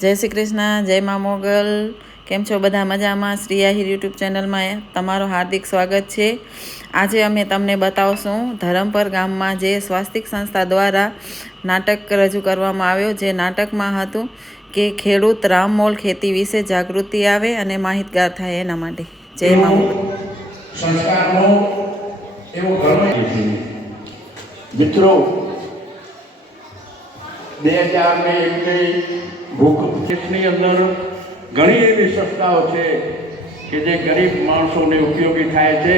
જય શ્રી કૃષ્ણ, જય મા મોગલ. કેમ છો બધા મજામાં? શ્રી આહિર યુટ્યુબ ચેનલમાં તમારું હાર્દિક સ્વાગત છે. આજે અમે તમને બતાવશું ધરમપર ગામમાં જે સ્વાસ્તિક સંસ્થા દ્વારા નાટક રજૂ કરવામાં આવ્યો. જે નાટકમાં હતું કે ખેડૂત રામમોલ ખેતી વિશે જાગૃતિ આવે અને માહિતગાર થાય એના માટે. જય મા મિત્રો ભૂખ દેશની અંદર ઘણી એવી સંસ્થાઓ છે કે જે ગરીબ માણસોને ઉપયોગી થાય છે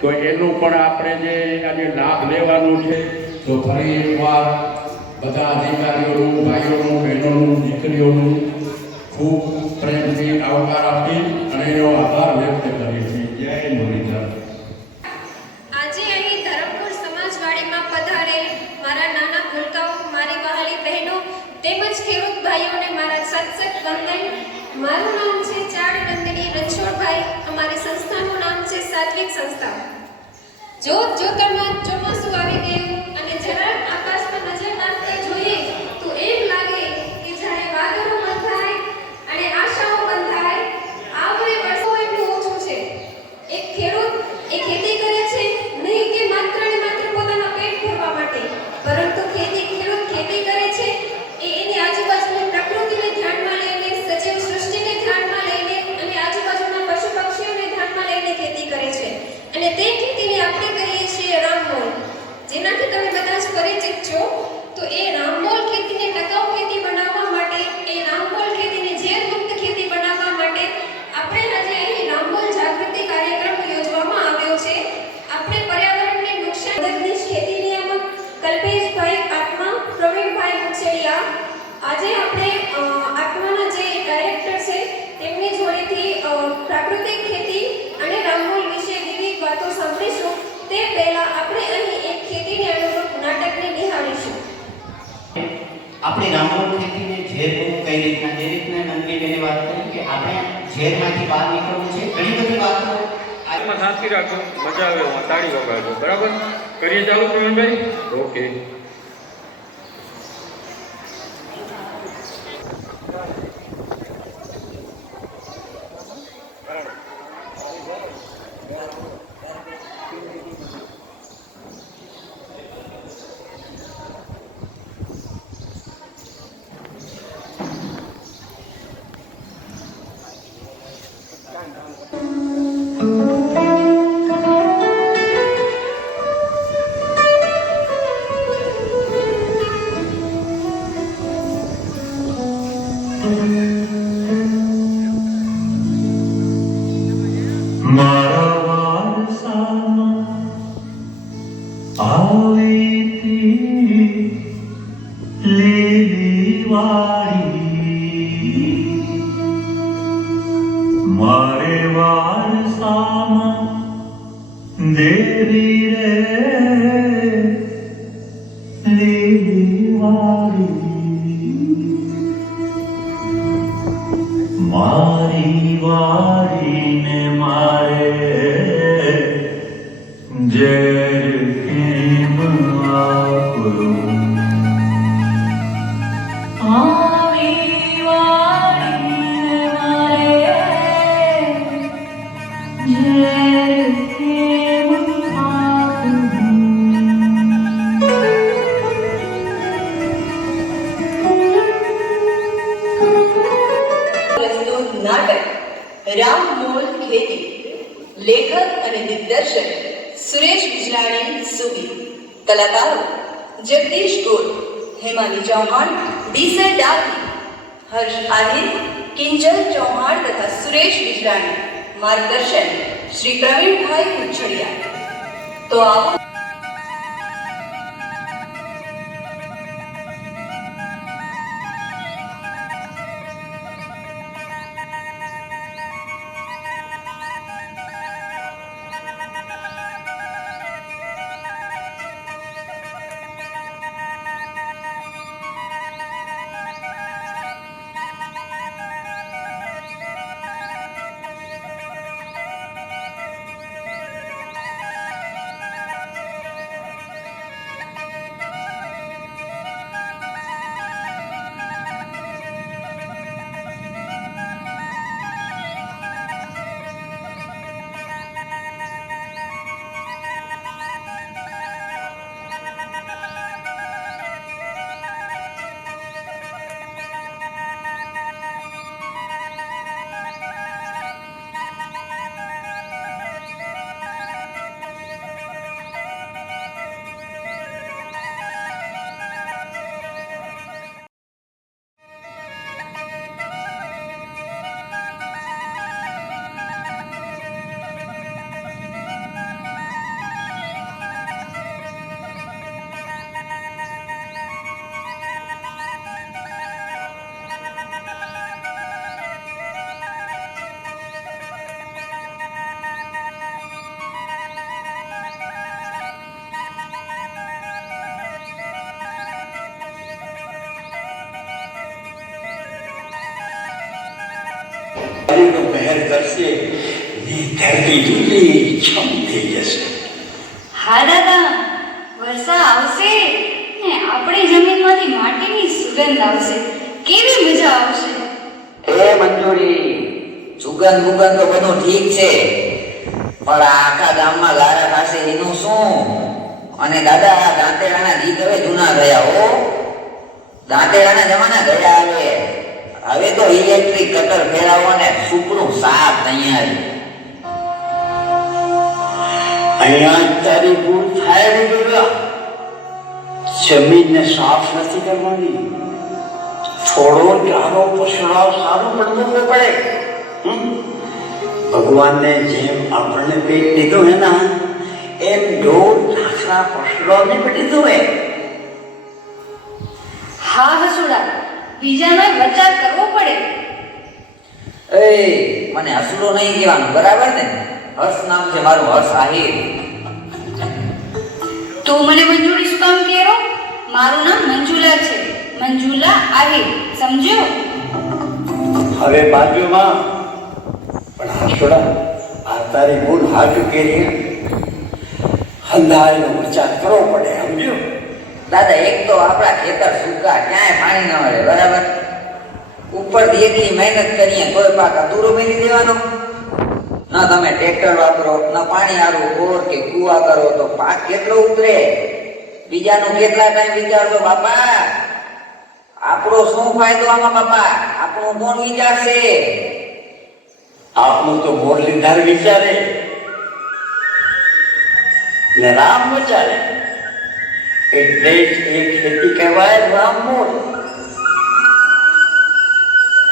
તો એનો પણ આપણે જે આજે લાભ લેવાનું છે. તો ફરી એકવાર બધા અધિકારીઓનું ભાઈઓનું બહેનોનું દીકરીઓનું ખૂબ પ્રેમથી આવકાર આપી અને એનો આભાર વ્યક્ત કરીએ છીએ. જય મુરલીધર. આજે અહીં ધરમપુર સમાજવાડીમાં પધારેલ મારા નાના ભૂલકાઓ મારી વહાલી બહેનો તેમજ ખેડૂત ભાઈઓને મારા સત્સક વંદન. મારું નામ છે ચાડ નંદિની રણછોડભાઈ અમારી સંસ્થાનું નામ છે સાત્વિક સંસ્થા. જોત જોતરમાં ચોમાસું આવી ગયું અને જરાક આકાશમાં નજર નાખતા જોઈએ તો એમ લાગે કે જાણે વાદળો બંધાય અને આશાઓ બંધાય આવરે વર્ષો એટલું ઓછું છે એક ખેડૂત એ ખેતી કરે છે નહીં કે માત્ર ને માત્ર પોતાના પેટ ભરવા માટે પરંતુ ખેતી ખેડૂત ખેતી કરે છે એ એની આજુબાજુની પ્રકૃતિને ધ્યાનમાં લઈને સજીવ સૃષ્ટિને ધ્યાનમાં લઈને અને આજુબાજુના પશુ પક્ષીઓને ધ્યાનમાં લઈને ખેતી કરે છે અને તે ખેતીને આપણે કહીએ છીએ રામમોલ જેનાથી તમે બધા જ પરિચિત છો તો એ રામમોલ ખેતીને ટકાઉ ખેતી બનાવવા માટે એ રામમોલ ખેતીને ઝેર મુક્ત ખેતી બનાવવા માટે આપણે આજે અહીં રામમોલ જાગૃતિ કાર્યક્રમ યોજવામાં આવ્યો છે આપણે પર્યાવરણને નુકસાન મદદનીશ ખેતી નિયામક કલ્પેશભાઈ આત્મા પ્રવીણભાઈ મુછેડિયા આજે આપણે અ, આત્માના જે ડાયરેક્ટર છે તેમની જોડેથી અ, પ્રાકૃતિક ખેતી અને રામમોલ વિશે વિવિધ વાતો સાંભળીશું તે પહેલા આપણે અહીં એક ખેતીને અનુરૂપ નાટકને નિહાળીશું આપણે રામોલ ખેતીને ઝેર મુક્ત કઈ રીતના જે રીતના નંદનીબેને વાત કરી કે આપણે ઝેરમાંથી બહાર નીકળવું છે ઘણી બધી વાતો આત્મા રાખો. મજા આવે તાળી વગાડજો બરાબર? કરીએ ચાલુ પ્રવીણભાઈ ઓકે. મારી વાડીને મારે ઝેર કલાકારો, જગદીશ ગોલ, હેમાલી ચૌહાણ ડીસે ડાકી હર્ષ આહિર, કિંજલ ચૌહાણ તથા સુરેશ વિજરાણી, માર્ગદર્શન શ્રી પ્રવીણભાઈ કુછડિયા તો આવો કરશે ને ધરતી લીલી છમ થઈ જશે. હા દાદા. વર્ષા આવશે ને આપણી જમીનમાંથી માટીની સુગંધ આવશે. કેવી મજા આવશે? એ મંજૂરી સુગંધ મુગંધ તો બધું ઠીક છે. પણ આ આખા ગામમાં લારા ખાશે એનું શું? અને દાદા આ દાંતેડાના ગીત હવે જૂના ગયા હો. દાંતેડાના જમાના ગયા હવે હવે તો ઇલેક્ટ્રિક કટર ફેરાવો ને સુપરું સાફ તૈયાર. અહીંયા તારી ભૂલ થાય ને બેટા જમીનને સાફ નથી કરવાની. થોડો ચારો પસરાવ સારો પડતો પડે? ભગવાનને જેમ આપણને પેટ દીધું હે ના, એમ ઢોર ઢાંકરા પસરાવ ને દીધું હે, હા હસુડા બીજાનો બચાવ કરવો પડે. એ મને હસડો નહીં કહેવાનું બરાબર ને? હર્ષ નામ છે મારું હર્ષ આહિર. તું મને મંજૂરી શું કામ કેરો મારું નામ મંજુલા છે. મંજુલા આહિર સમજ્યો? હવે બાજુમાં પણ હાસોડા આ તારી ભૂલ હાથ કેરી હંધાયનો વિચાર કરવો પડે સમજો દાદા, એક તો આપણા ખેતર સૂકા, ક્યાંય પાણી ન મળે, બરાબર? ઉપરથી એટલી મહેનત કરીએ, કોઈ પાક અધૂરો મેલી દેવાનો ન તમે ટ્રેક્ટર વાપરો, ન પાણી આરો બોર કે કુવા કરો, તો પાક કેટલો ઉતરે? બીજાનું કેટલા ટાઈમ વિચારશો, બાપા? આપણો શું ફાયદો આમાં, બાપા? આપણું કોણ વિચારશે? આપણું તો મુરલીધર વિચારે. ને રામ વિચારે. એટલે જ એ ખેતી કહેવાય રામમોલ.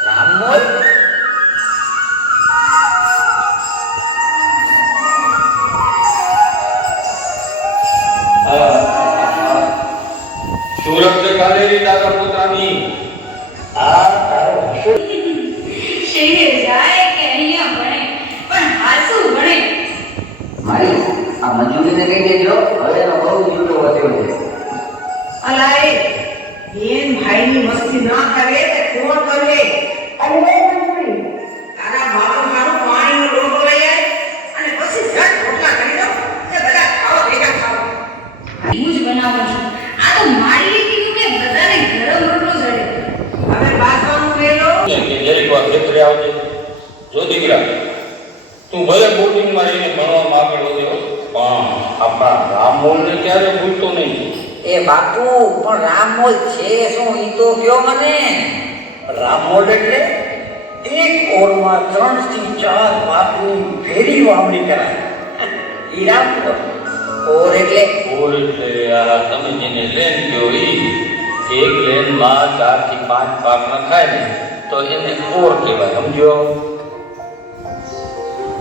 રામમોલ? જો દીકરા તું ભલે બોર્ડિંગમાં રહીને ભણવામાં આગળ વધ્યો પણ આપણા રામ મોલને ક્યારે ભૂલતો નહીં. એ બાપુ પણ રામમોલ છે શું ઈ તો કયો મને? રામોલ એટલે એક ઓરમાં ત્રણથી ચાર બાપની ફેરી વાવણી કરાય. ઈ રામોલ ઓર એટલે? ઓર એટલે આ તમે જેને લેન કહો ઈ એક લેનમાં ચારથી પાંચ પાક નખાય ને તો એને ઓર કહેવાય સમજો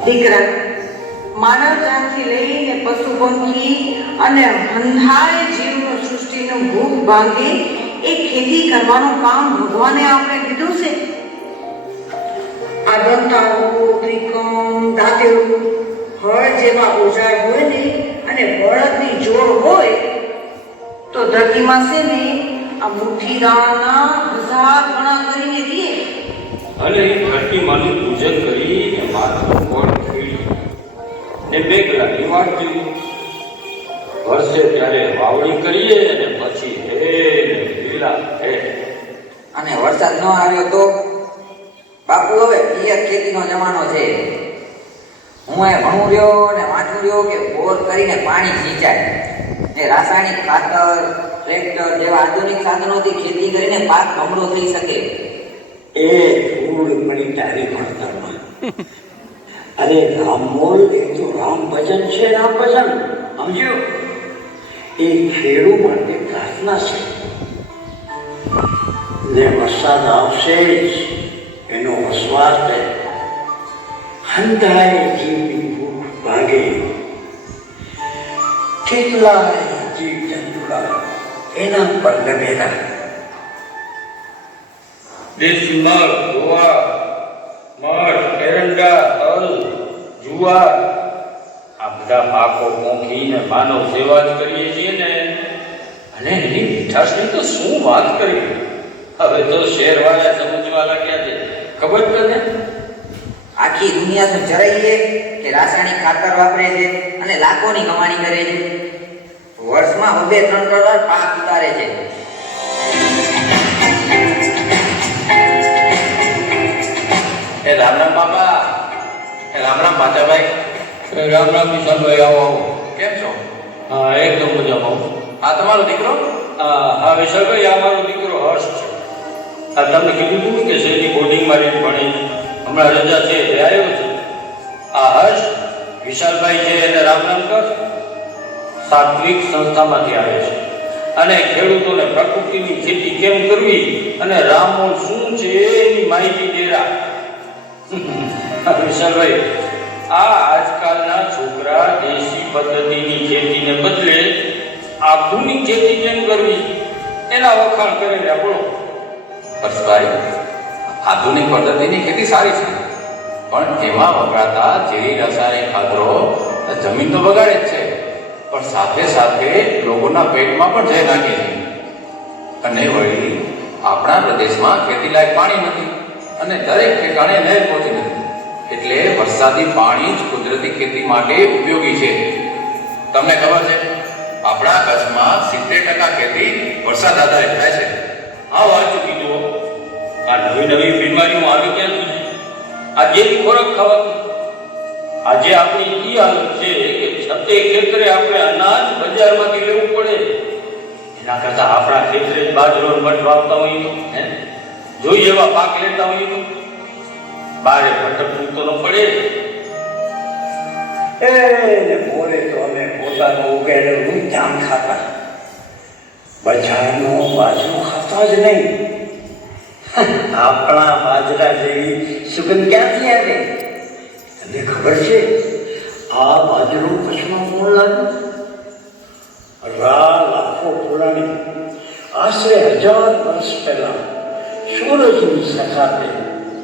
દીકરા, માનવ જાતથી લઈને પશુ પંખી અને હંધાય જીવનું સૃષ્ટિનું ભૂખ બાંધી એ ખેતી કરવાનું કામ ભગવાને આપણે દીધું છે. આ દંતાઓ ત્રિકોણ દાંતેડું હળ જેવા ઓજાર હોય ને અને બળદની જોડ હોય, તો ધરતીમાં છે ને આ મુઠ્ઠી દાણાના હજાર ગણા કરીને અને એ ધરતી માનું પૂજન કરી માથું કોણ ખેડી ને બે કલાકની વાત કરી વર્ષે ત્યારે વાવણી કરીએ ને પછી હે લીલા હે. અને વરસાદ ન આવ્યો તો? બાપુ હવે પિયર ખેતીનો જમાનો છે. હું એ ભણું રહ્યો ને વાંચું રહ્યો કે બોર કરીને પાણી સિંચાય. ને રાસાયણિક ખાતર, ટ્રેક્ટર જેવા આધુનિક સાધનોથી ખેતી કરીને પાક બમણો થઈ શકે. એ ધૂળ પડી તારી ભણતરમાં. અરે રામમોલ એ તો રામ ભજન છે, રામ ભજન. સમજ્યો? એ ખેડૂ માટે પ્રાર્થના છે. ને વરસાદ આવશે જ, એનો વિશ્વાસ છે. હંધાય જીવની ભૂખ ભાગે. કેટલાય જીવ જંતુડા. એના પર નમેલા દેશી ગોવા, મઠ, એરંડા, તલ, જુવાર, આ બધા પાકો મોખીને માનવ સેવા જ કરીએ છીએ ને. અને એની મીઠાશની તો શું વાત કરી? હવે તો શેરવાળા સમજવા લાગ્યા છે. ખબર તને? આખી દુનિયા તો જરાઈએ કે રાસાયણિક ખાતર વાપરે છે અને લાખોની કમાણી કરે છે. વર્ષમાં હવે ત્રણ કરોડ પાક ઉતારે છે. એ રામ રામ બાપા એ રામ રામ ભાજાભાઈ રામ રામ વિશાલભાઈ આવો કેમ છો હા એકદમ મજામાં આ તમારો દીકરો હા વિશાલભાઈ આ મારો દીકરો હર્ષ છે આ તમને કીધું હતું કે શેરી બોર્ડિંગ મારી ભણે. હમણાં રજા છે એ આવ્યો છે. આ હર્ષ વિશાલભાઈ છે એને રામ રામ કર. સાત્વિક સંસ્થામાંથી આવે છે. અને ખેડૂતોને પ્રકૃતિની ખેતી કેમ કરવી? અને રામોલ શું છે એની માહિતી દેરા વિશાલભાઈ આ આજકાલના છોકરા દેશી પદ્ધતિની ખેતીને બદલે આધુનિક ખેતી કેમ કરવી? એના વખાણ કરી રહ્યા, બોલો. હર્ષભાઈ, આધુનિક પદ્ધતિની ખેતી સારી છે, પણ એમાં વપરાતા ઝેરી રાસાયણિક ખાતરો જમીન તો બગાડે જ છે, પણ સાથે સાથે લોકોના પેટમાં પણ જઈ નાખે છે. અને વળી આપણા પ્રદેશમાં ખેતી લાયક પાણી નથી. અને દરેક ઠેકાણે નહેર પહોંચી નથી. એટલે વરસાદી પાણી જ કુદરતી ખેતી માટે ઉપયોગી છે. તમને ખબર છે, આપણા કચ્છમાં સિત્તેર ટકા ખેતી વરસાદ આધારિત થાય છે. આ વાત કીધું આ નવી નવી બીમારીઓ આવી કેમ આ જે ખોરાક ખાવાથી. આજે આપણી ઈ હાલત છે કે છતે ખેતરે આપણે અનાજ બજારમાંથી લેવું પડે. એના કરતા આપણા ખેતરે બાજરો મઠ વાપતા હોઈએ. હે? જોઈએ એવા પાક લેતા હોઈએ તો બારે ભટકવું તો ન પડે એ બોલે તો અમે પોતાનું ઉગેલું જામ ખાતા. બજારનો બાજરો ખાતા જ નહીં. આપણા બાજરા જેવી સુગંધ ક્યાંથી આવે તને ખબર છે? આ બાજરો કચ્છમાં કોણ લાગ્યું રા લાખો પુરાણી. આશરે હજાર વર્ષ પહેલા સૂરજની સખાતે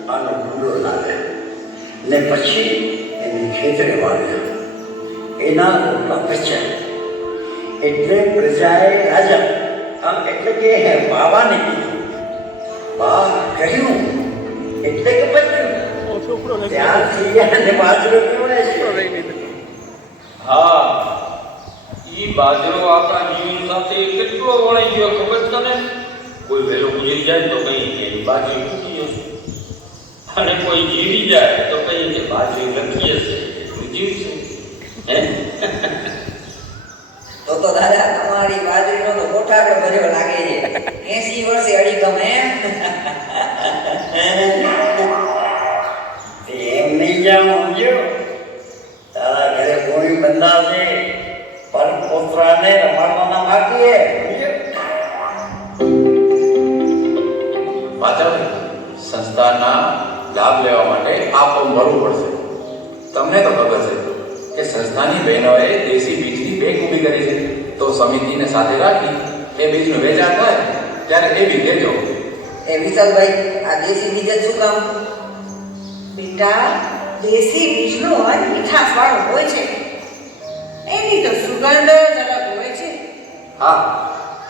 આનો ગુંડો લાવ્યા ને પછી એની ખેતરે વાવ્યા એના રોટલા બચ્યા એટલે પ્રજાએ રાજા આમ એટલે કે હે બાબાને કીધું બા કહ્યું એટલે કે બચ્યું ત્યારથી એને બાજરો કહેવાય છે હા ઈ બાજરો આપણા જીવન સાથે કેટલો વણાઈ ગયો ખબર છે તને કોઈ વહેલો ગુજરી જાય તો કઈ કે એની બાજરી મૂકી હશે અને કોઈ જીવી જાય તો કઈ કે બાજરી લખી હશે એટલું જીવશે હે તો તો દાદા તમારી બાજરીનો તો કોઠાડો ભર્યો લાગે છે. એસી વર્ષે અડી ગમે એમ નહીં જાણવું જો તારા ઘરે ગોળી બંધાશે પર પોતરાને રમાડવાના બાકી સંસ્થાના લાભ લેવા માટે આ ફોર્મ ભરવું પડશે. તમને તો ખબર છે કે સંસ્થાની બહેનોએ દેશી બીજની બેંક ઊભી કરી છે. તો સમિતિને સાથે રાખી એ બીજનું વેચાણ થાય ત્યારે એ બી દેજો એ વિશાલભાઈ આ દેશી બીજ શું કામ? બેટા દેશી બીજનો હોય મીઠાશ વાળો હોય છે. એની તો સુગંધ જ અલગ હોય છે. હા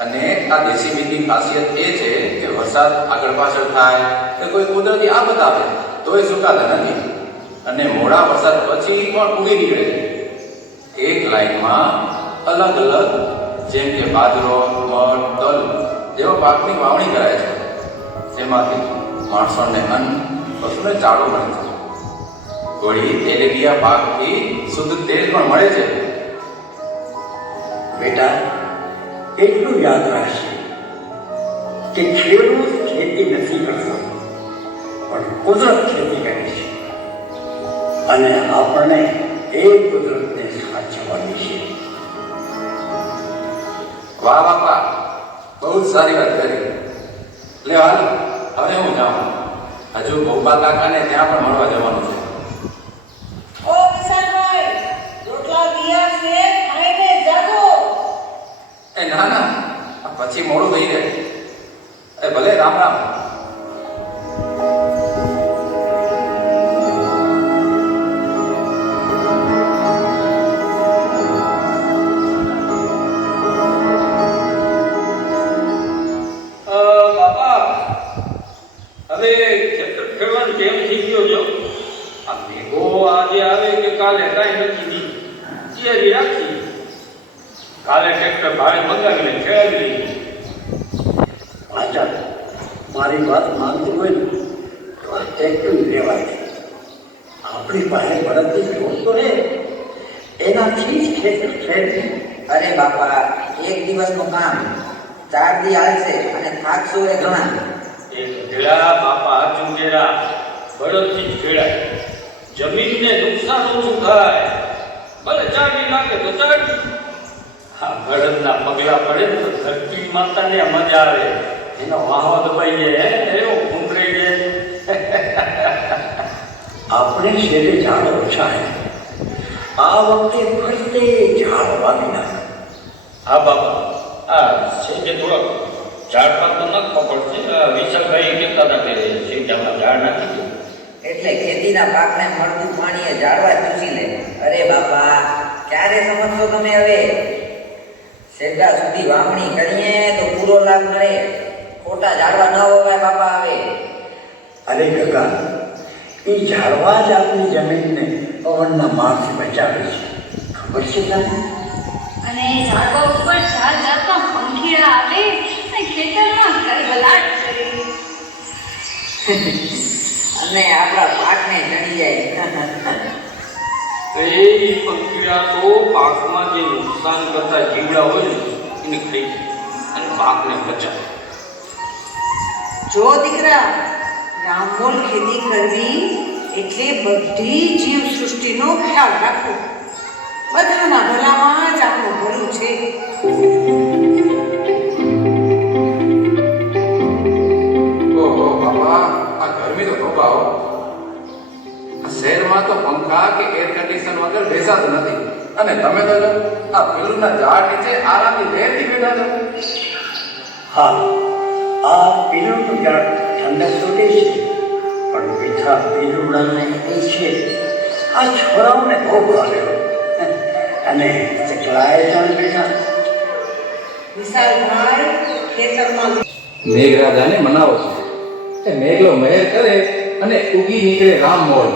અને આ દેશી ખાસિયત એ છે કે વરસાદ આગળ પાછળ થાય કે કોઈ કુદરતી આફત આવે એ સુકાતા નથી. અને મોડા વરસાદ પછી પણ ઉગી નીકળે એક લાઈનમાં અલગ અલગ, જેમ કે બાજરો, મગ, તલ જેવા પાકની વાવણી કરાય છે. તેમાંથી માણસોને અન્ન, પશુને ચાળો મળે છે. વળી તેલેબિયા પાકથી શુદ્ધ તેલ પણ મળે છે. બેટા એટલું યાદ રાખશે કે ખેડૂત ખેતી નથી કરતો, પણ કુદરત ખેતી કરે છે. અને આપણને એ કુદરતને સાચવવાની છે. વાહ બાપા બહુ સારી વાત કરી. લે, હાલ, હવે હું જાઉં. હજુ ગોપા કાકાને ત્યાં પણ મળવા જવાનું છે ઓ કિશનભાઈ રોટલા તૈયાર છે ખાઈને જાગો એ ના ના. પછી મોડું થઈ જાય. એ ભલે રામ રામ. દબાઈ જાય એવો જાય આપણે શેરે ઝાડ ઓછા આ વખતે ફરતે ઝાડ વાવી નાખ હા બાપા આ છે જે થોડોક ઝાડ પાક તો નથી પકડશે વિશાલભાઈ કહેતા હતા કે સીધામાં ઝાડ નાખી દો એટલે ખેતીના પાકને મળતું પાણી એ ઝાડવા ચૂસી લે. અરે બાપા ક્યારે સમજશો તમે હવે? શેરડા સુધી વાવણી કરીએ તો પૂરો લાભ મળે. ખોટા ઝાડવા ન હોવાય બાપા આવે. અરે કાકા એ ઝાડવા જ આપણી જમીનને પવનના મારથી બચાવે છે. ખબર છે તને? અને ઝાડવા ઉપર જાત જાતના પંખીડા આવે અને ખેતરમાં ગલગલાટ કરે. અને આપણા પાકને ચડી જાય. એ પંખીડા તો પાકમાં જે નુકસાન કરતા જીવડા હોય ને એને ખાઈ અને પાકને બચાવે. જો દીકરા રામમોલ ખેતી કરવી એટલે બધી જીવ સૃષ્ટિનો ખ્યાલ રાખવો બધાના ભલામાં જ આપણું ભલું છે. ઓહો આ ગરમી તો બાપા શહેરમાં તો પંખા કે એર કન્ડિશન વગર બેસાતું નથી. અને તમે તો આ પેલુંના ઝાડ નીચે આરામથી લેરથી બેઠા છો. હા આ પીલું ઝાડ ઠંડક તો દે છે પણ મીઠા પીલુડાને એ છે આ છોરાઓને બહુ ભાવે અને ચકલાએ જાણ બેઠા વિશાલભાઈ ખેતરમાં મેઘરાજાને મનાવો છો. એ મેઘલો મહેર કરે અને ઉગી નીકળે રામ મોલ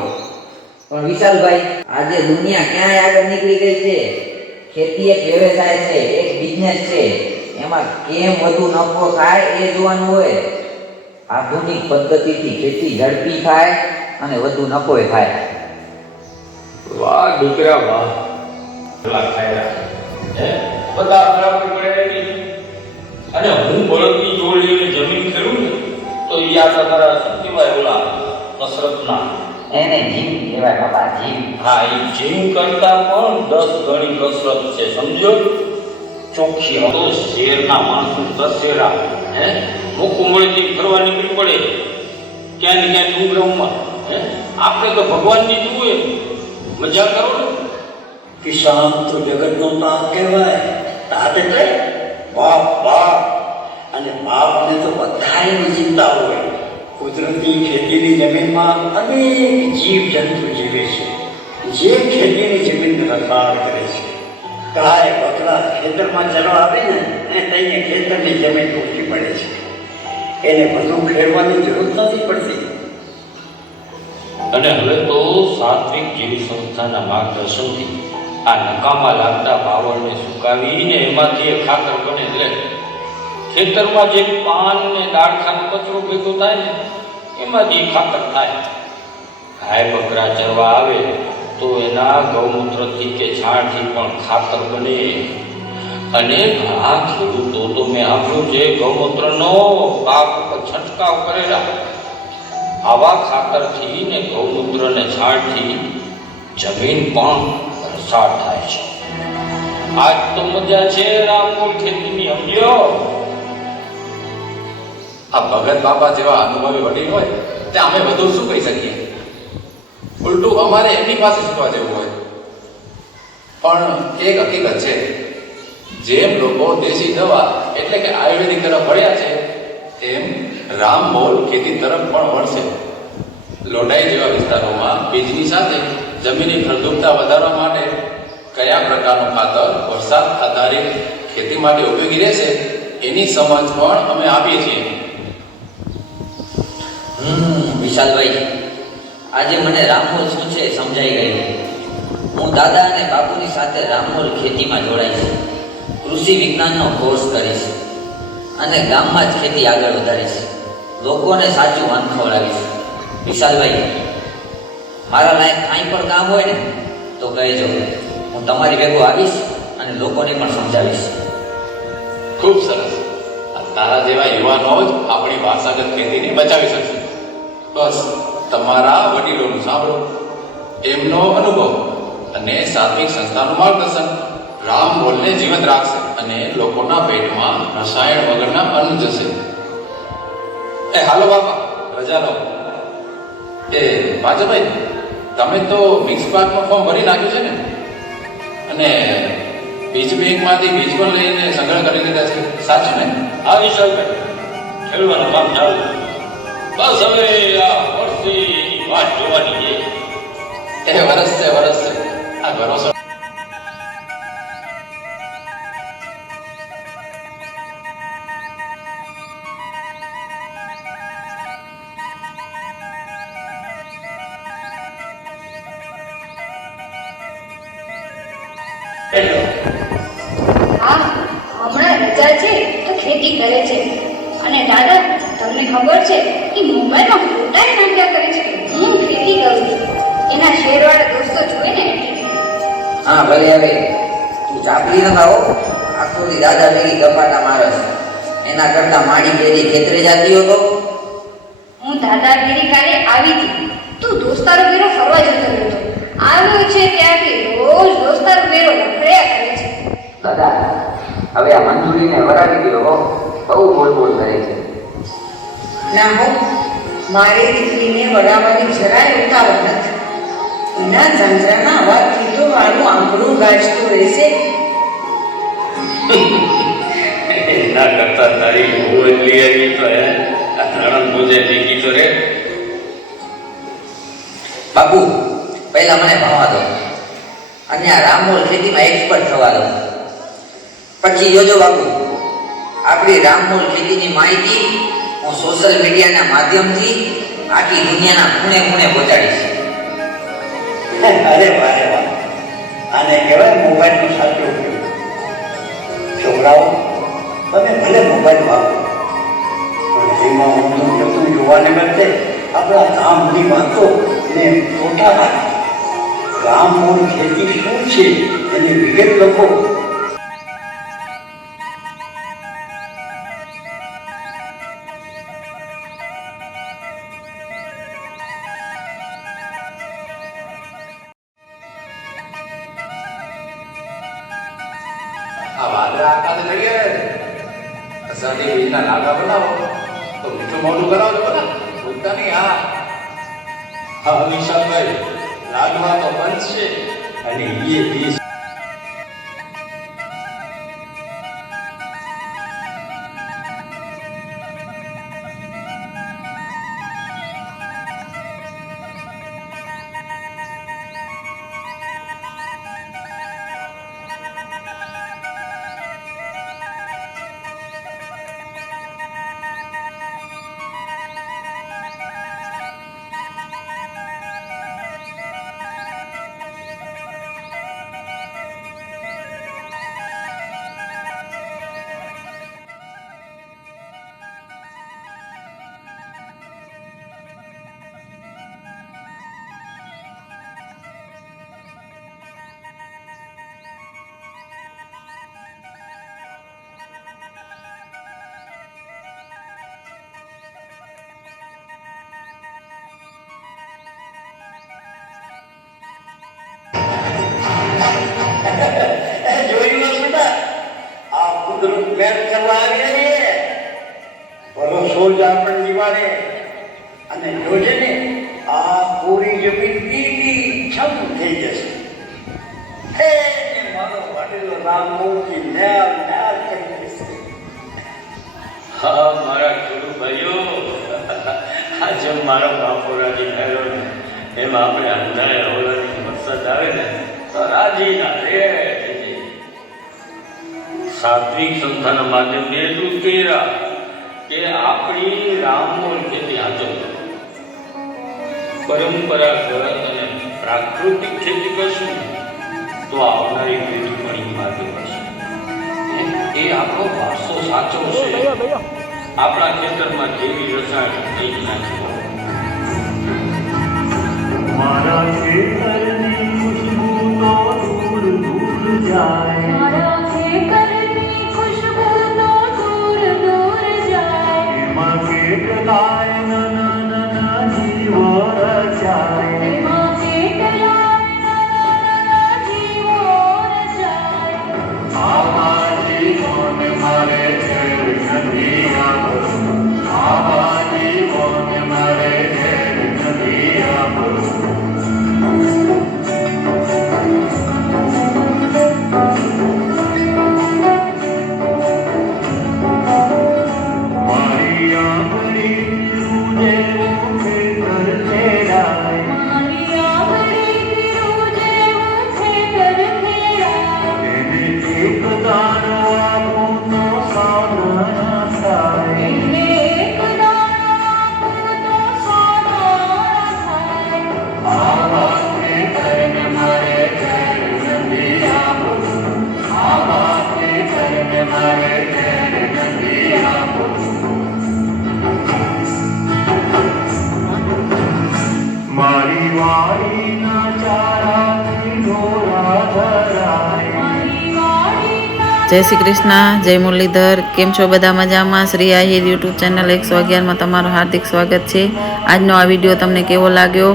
પણ વિશાલભાઈ આજે દુનિયા ક્યાંય આગળ નીકળી ગઈ છે? ખેતી એક વ્યવસાય છે એક બિઝનેસ છે. એમાં કેમ વધુ નફો થાય એ જોવાનું હોય. આધુનિક પદ્ધતિથી ખેતી ઝડપી થાય અને વધુ નફો થાય. વાહ દીકરા વાહ. કેટલા ખાયરા હે? બધા બરાબર પડ્યા નહીં? અને હું બળદની જોડ લઈને જમીન ખેડું ને તો એ આ તમારા શું કહેવાય ઓલા કસરતના? એને જીમ કહેવાય બાપા જીવ હા એ જીમ કરતા પણ દસ ગણી કસરત છે સમજો ચોખ્ખી હતો શેરના માણસો દસેરા હે? મુકુમળીથી ફરવા નીકળી પડે. ક્યાં ને ક્યાં ડુંગરામાં હે? આપણે તો ભગવાનની જુએ. મજા કરો ને. કિસાન તો જગતનો તાત કહેવાય. તાત એટલે બાપ બાપ. અને બાપને તો બધાની ચિંતા હોય. કુદરતી ખેતીની જમીનમાં અનેક જીવ જંતુ જીવે છે. જે ખેતીની જમીનને રસાળ કરે છે. ગાય બકરા ખેતરમાં ચરવા આવે ને અને તઈને ખેતરની જમીન ટૂંકી પડે છે. એને બધું ખેડવાની જરૂર નથી પડતી. અને હવે તો સાત્વિક જેવી સંસ્થાના માર્ગદર્શનથી આ નકામા લાગતા પાવડને સુકાવીને એમાંથી એ ખાતર બને એટલે ખેતરમાં જે પાન ને ડાળખાનો કચરો ભેગો થાય ને, એમાંથી એ ખાતર થાય. ગાય બકરા ચરવા આવે તો એના ગૌમૂત્રથી કે છાણથી પણ ખાતર બને. અને ઘણા ખેડૂતો તો મેં આપ્યું છે, ગૌમૂત્રનો પાક છંટકાવ કરેલા. આવા ખાતરથી ને ગૌમૂત્ર ને છાણથી જમીન પણ રસાળ થાય છે. આજ તો મજા છે રામકુળ ખેતીની, સમજ્યો? આ ભગત બાપા જેવા અનુભવી વડીલ હોય, તે અમે વધુ શું કહી શકીએ? ઉલટું અમારે એમની પાસે શીખવા જેવું હોય. પણ એક હકીકત છે, જેમ લોકો દેશી દવા એટલે કે આયુર્વેદિક તરફ વળ્યા છે, તેમ રામમોલ ખેતી તરફ પણ વળશે. લોઢાઈ જેવા વિસ્તારોમાં બીજની સાથે જમીનની ફળદ્રુપતા વધારવા માટે કયા પ્રકારનું ખાતર વરસાદ આધારિત ખેતી માટે ઉપયોગી રહેશે, એની સમજ પણ અમે આપીએ છીએ. હમ, વિશાલભાઈ આજે મને રામમોલ શું છે સમજાઈ ગયું. હું દાદા અને બાપુની સાથે રામમોલ ખેતીમાં જોડાઈશ કૃષિ વિજ્ઞાનનો કોર્સ કરીશ. અને ગામમાં જ ખેતી આગળ વધારીશ. લોકોને સાચું વાન ખવડાવીશ. વિશાલભાઈ, મારા લાયક કાંઈ પણ કામ હોય ને, તો કહેજો. હું તમારી ભેગો આવીશ અને લોકોને પણ સમજાવીશ. ખૂબ સરસ. તારા જેવા યુવાનો જ આપણી વારસાગત ખેતીને બચાવી શકશે. બસ. તમારા વડીલોનું સાંભળો. એમનો અનુભવ અને સાત્વિક સંસ્થાનું માર્ગદર્શન. રામ બોલને જીવંત રાખશે અને લોકોના પેટમાં રસાયણ વગરના અન્ન જશે. એ હાલો બાપા, રજા લો. એ ભાજભાઈ તમે તો મિક્સ પાકનું ફોર્મ ભરી નાખ્યું છે ને? અને બીજ બેંકમાંથી બીજ પણ લઈને સંગ્રહ કરી લીધા છે. સાચું ને? હા, વિશાલભાઈ. ખેડવાનું કામ ચાલુ બસ હવે જોવાની છે. એ વરસ છે વરસ આ ભરોસો દાદા હવે આ મંજૂરીને વરાવી ગયો બહુ બોલ બોલ કરે છે. ના હો મારી દીકરીને વરાવવાની જરાય ઉતાવળ નથી. એના ઝંઝરાના અવાજથી તો મારું આંગળું ગાજતું રહેશે એના કરતા તારી બહુ એટલી એવી તો હે. આ નણંદ મુજે ટીકી તો રે. બાપુ પહેલા મને ભણવા દો. અને આ રામમોલ ખેતીમાં એક્સપર્ટ થવા દો. પછી જોજો બાપુ, આપણી રામમોલ ખેતીની માહિતી હું સોશિયલ મીડિયાના માધ્યમથી આખી દુનિયાના ખૂણે ખૂણે પહોંચાડીશ. અરે વાહ રે વાહ. આને કહેવાય મોબાઈલનો સાચો છોકરાઓ, તમે ભલે મોબાઈલ વાપરો પણ એમાં ઊંધું જતું જોવાને બદલે આપણા ગામની વાતો એને ફોટા રાખો ગામ મૂળ ખેતી શું છે? એની વિગત લખો. જોયું આ કુદરત મેર કરવા આવી આપણે નિવાડે અને જોજે ને આ પૂરી જમીન બીજી છમ થઈ જશે હે, મારો વડીલો રામમૂર્તિ નેર નેર કરી દેશે હા મારા ખેડૂત ભાઈઓ આજે મારો બાપો રાજી એમાં આપણે અંધારે હોવાની વરસાદ આવે ને તો રાજી ના રે સાત્વિક સંસ્થાના માધ્યમથી એટલું જ કર્યા. કે આપણી રામમોલ ખેતી હાચવજો પરંપરાગત અને પ્રાકૃતિક ખેતી કરશું તો આવનારી પેઢી પણ એ માર્ગે વળશે એ આપણો વારસો સાચો છે. આપણા ખેતરમાં જેવી રસાયણ નહીં નાખી મારા ખેતરની દૂર જય શ્રી કૃષ્ણ, જય મુરલીધર. કેમ છો બધા મજામાં? શ્રી આહિર યુટ્યુબ ચેનલ એકસો અગિયારમાં તમારું હાર્દિક સ્વાગત છે. આજનો આ વીડિયો તમને કેવો લાગ્યો?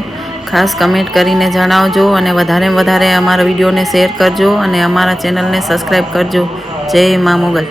ખાસ કમેન્ટ કરીને જણાવજો અને વધારે વધારે અમારા વિડીયોને શેર કરજો અને અમારા ચેનલને સબસ્ક્રાઈબ કરજો. જય મા મોગલ.